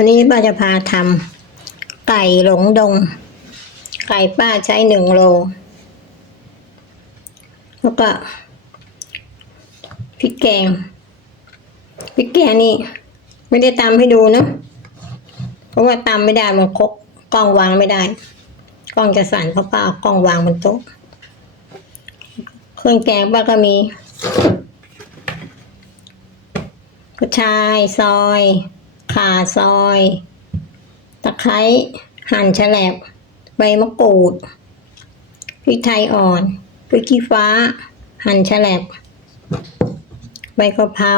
วันนี้ป้าจะพาทำไก่หลงดง ไก่ป้าใช้หนึ่งโล แล้วก็พริกแกงพริกแกงนี่ ไม่ได้ตำให้ดูนะ เพราะว่าตำไม่ได้มันครกกล้องวางไม่ได้กล้องจะสั่นเพราะป้าเอากล้องวางบนโต๊ะเครื่องแกงป้าก็มีกระชายซอย ข่าซอย ตะไคร้หั่นแฉลบใบมะกรูดพริกไทยอ่อนพริกขี้ฟ้า หั่นแฉลบใบกะเพรา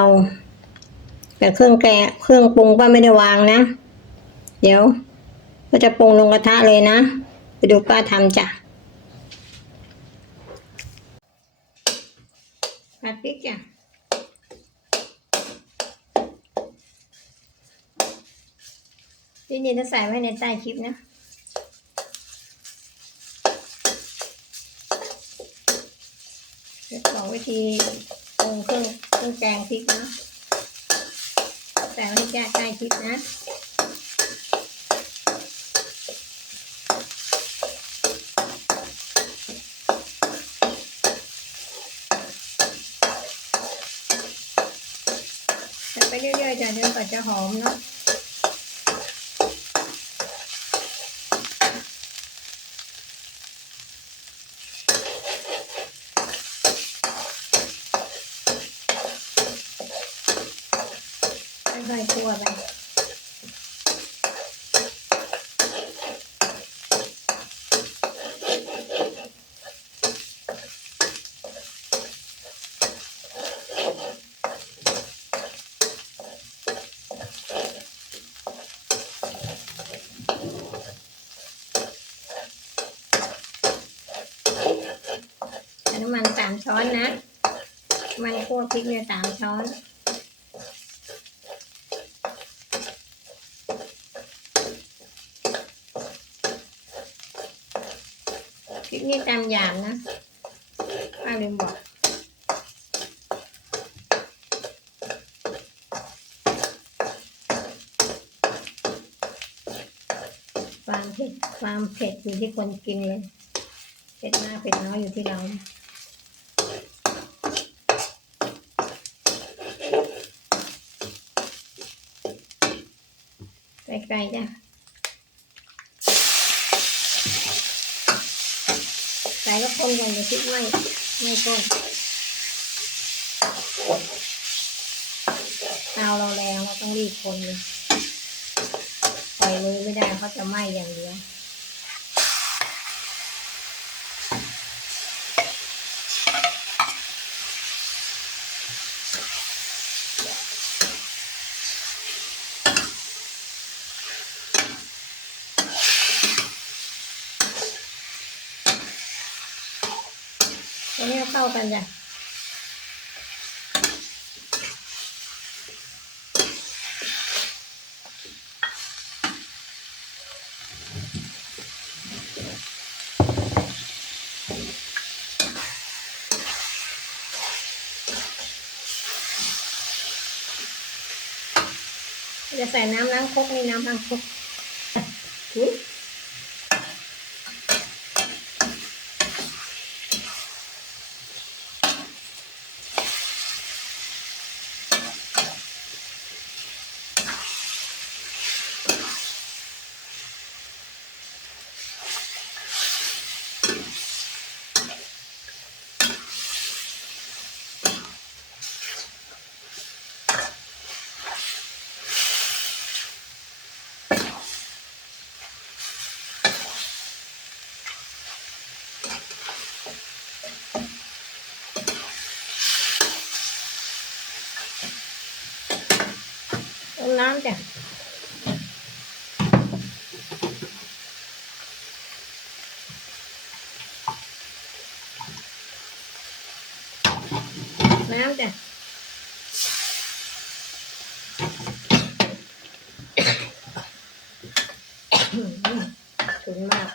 แต่เครื่องแกงเครื่องปรุงป้าไม่ได้วางนะ เดี๋ยว ก็จะปรุงลงกระทะเลยนะ ไปดูป้าทำจ้ะผัดพริกจ้ะ ที่นี่จะใส่ไว้ในใต้คลิปนะเดี๋ยวบอกวิธีปรุงเครื่องเครื่องแกงพริกนะใส่ไว้ในใต้คลิปนะใส่ไปเรื่อยๆจะจนกว่าจะหอมเนาะ ค่อยๆคั่วไปน้ำมันสามช้อนนะ มันคั่วพริกเนี่ยสามช้อน พริกนี่ตามหยาบนะป้าลืมบอกความเผ็ดความเผ็ดอยู่ที่คนกินเลยเผ็ดมากเผ็ดน้อยอยู่ที่เราไกลๆจ้ะ ส่ก็คนกันเลยพริกไม่ไม่ต้นเตาเราแรงเราต้องรีบคนเลยปล่อยมือไม่ได้เขาจะไหม้อย่างเดียว เข้ากันจ้ะจะใส่น้ำล้างครกนี่น้ำล้างครกอุ๊ย น้ำจ้ะน้ำจ้ะฉุนมาก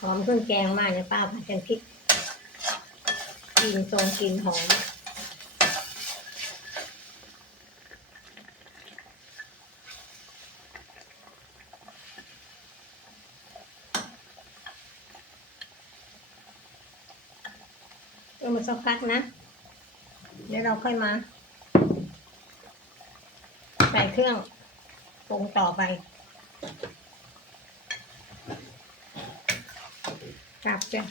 หอมเครื่องแกงมากเลยป้าผัดกันพริกกลินทรงกลินหอม เรามาสักพักนะ เดี๋ยวเราค่อยมา ใส่เครื่องปรุงต่อไปกลับจ้ะ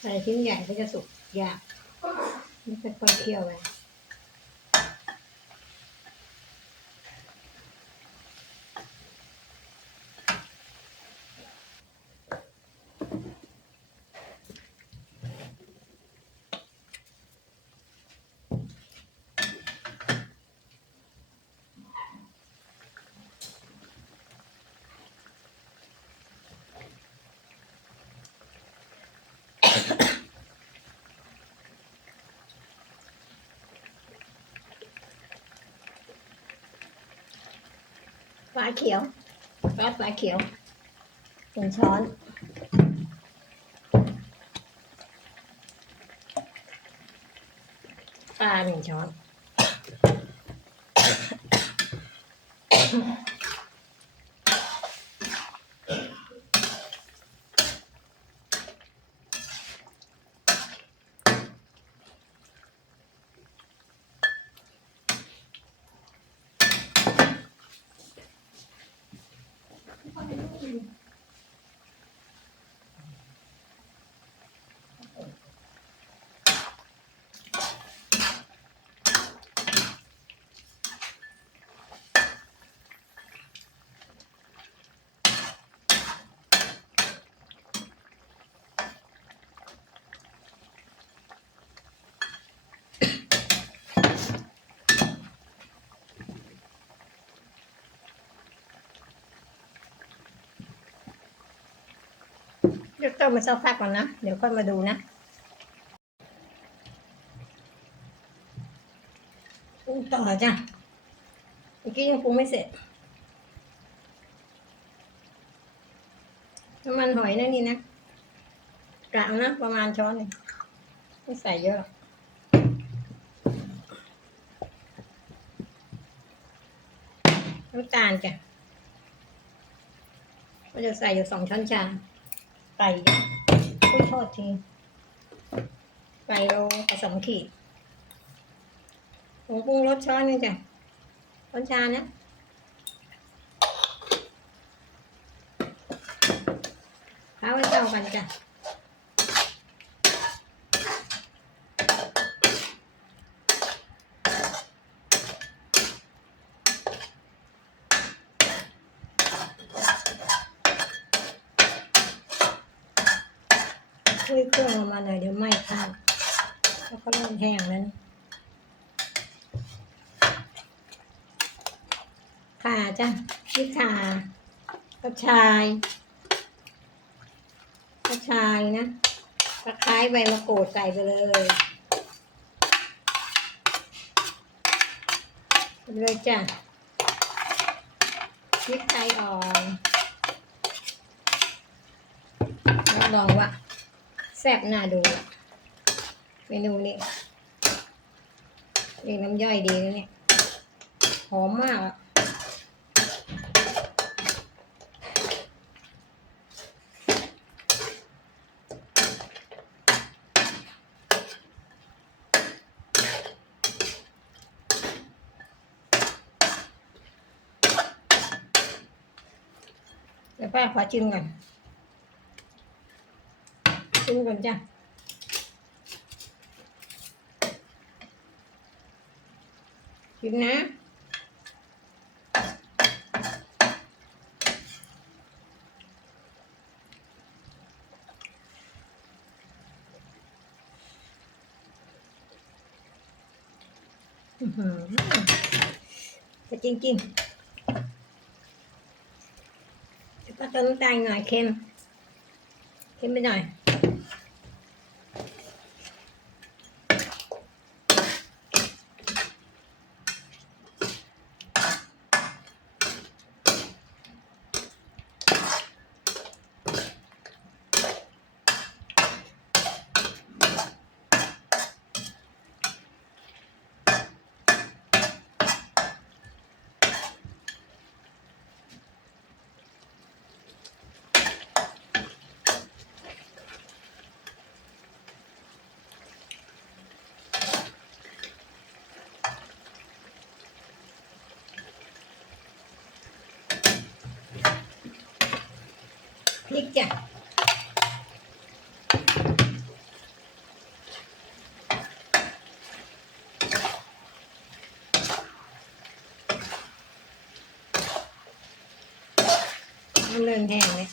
ใส่ชิ้นใหญ่ก็จะสุกยากไม่ค่อยเคี่ยวไปาเขียวซอสฟ้าเขียวหนึ่งช้อน ปลาหนึ่งช้อน เดี๋ยวต้มมาสักพักก่อนนะ เดี๋ยวค่อยมาดูนะปรุงต่อจ้ะเมื่อกี้ยังปรุงไม่เสร็จน้ำมันหอยนั่นนี่นะกะเอานะประมาณช้อนหนึ่งไม่ใส่เยอะหรอกน้ำตาลจ้ะก็จะใส่อยู่สองช้อนชา ไก่กุ้ยทอดทีไก่โลผสมขีดผงปรุงรสช้อนหนึงจ้ะช้อนชานะข้าวให้เจ้ากันจ้ะ เครื่องลงมาหน่อยเดี๋ยวไหม้ข้าวแล้วก็เริ่มแห้งแล้วนะข่าจ้ะพริกข่ากระชายกระชายนะตะไคร้ใบมะกรูดใส่ไปเลยเลยจ้ะพริกไทยอ่อนรับรองว่า แซ่บน่าดู เมนูนี้เรียกน้ำย่อยดีนะเนี่ย หอมมากอะเดี๋ยวป้าขอชิมก่อน ชิมก่อนจ้ะชิมนะอือหือแต่จริงๆแล้วก็เติมน้ำตาลหน่อยเค็ม เค็มไปหน่อย เพริก จ้ะน้ำเลืองแห้งเลย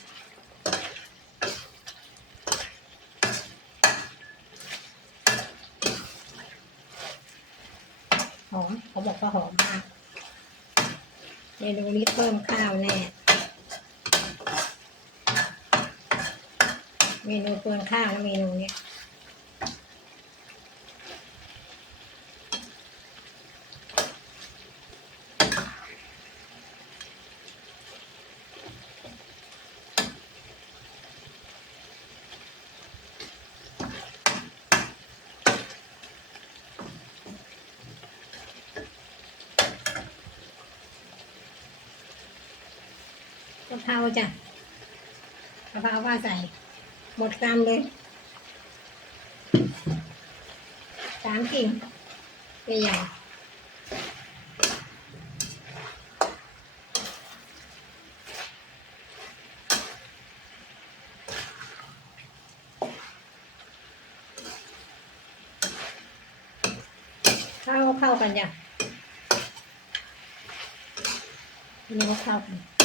หอมเขาบอกว่าหอมมากเมนูนี้เพิ่มข้าวแน่ เมนูเปืองข้าวนะเมนูเนี้ยกะเพราจ้ะกะเพราว่าใส่ หมดกำเลยสามกิ่งใหญ่เข้าเข้ากันจ้ะนี่ก็เข้ากัน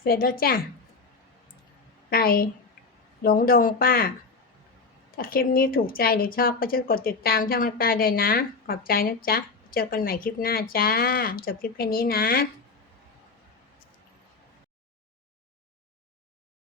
เสร็จแล้วจ้ะ ไก่หลงดงป้า ถ้าคลิปนี้ถูกใจหรือชอบก็ช่วยกดติดตามช่องให้ป้าด้วยนะ ขอบใจนะจ๊ะ เจอกันใหม่คลิปหน้าจ้า จบคลิปแค่นี้นะ